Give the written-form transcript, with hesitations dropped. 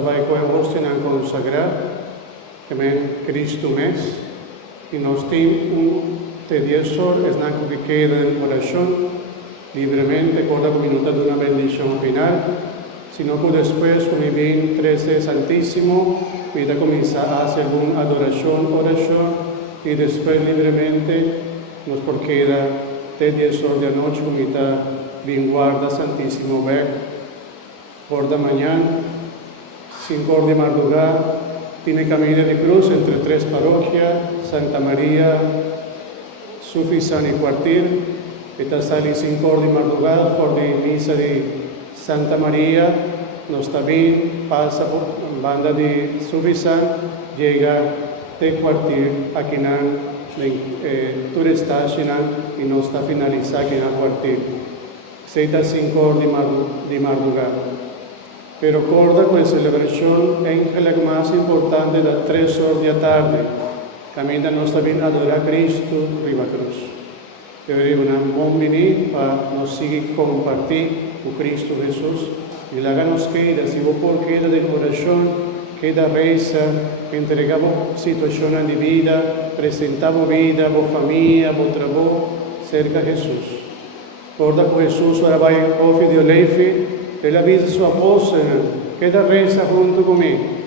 vai com a hóstia consagrar, também Cristo mês, e nós temos te 10 horas, que queda em oração, livremente, cada minuto de uma bendição final, sino que depois, como vem 13 Santíssimo, vida começar a fazer uma adoração, oração, e depois livremente nos por queda até 10 horas da noite, como está bem guarda Santíssimo Bec, por da manhã, 5 horas de madrugada, tiene caminho de cruz entre 3 paróquias, Santa Maria, Sufisan y Quartil, está sale 5 horas de madrugada, por de misa de Santa Maria, nos también pasa por banda de Sufisan, llega de Quartil aquí en Turestashinan y nos está finalizado aquí en Quartil. 5 horas de madrugada. Pero recorda que la celebración angélica más importante de 3 horas de la tarde, también nos también adorar a Cristo riba cruz. Yo digo, un buen venir para nos seguir compartir con Cristo Jesús y la nos queda, si vos por queda de oración, queda reza, entregamos situaciones de vida, presentamos vida, vos familia, vos trabajo, cerca de Jesús. Recorda que Jesús ahora va en ofre de Oleife, Ele avisa sua moça, queda reza junto comigo.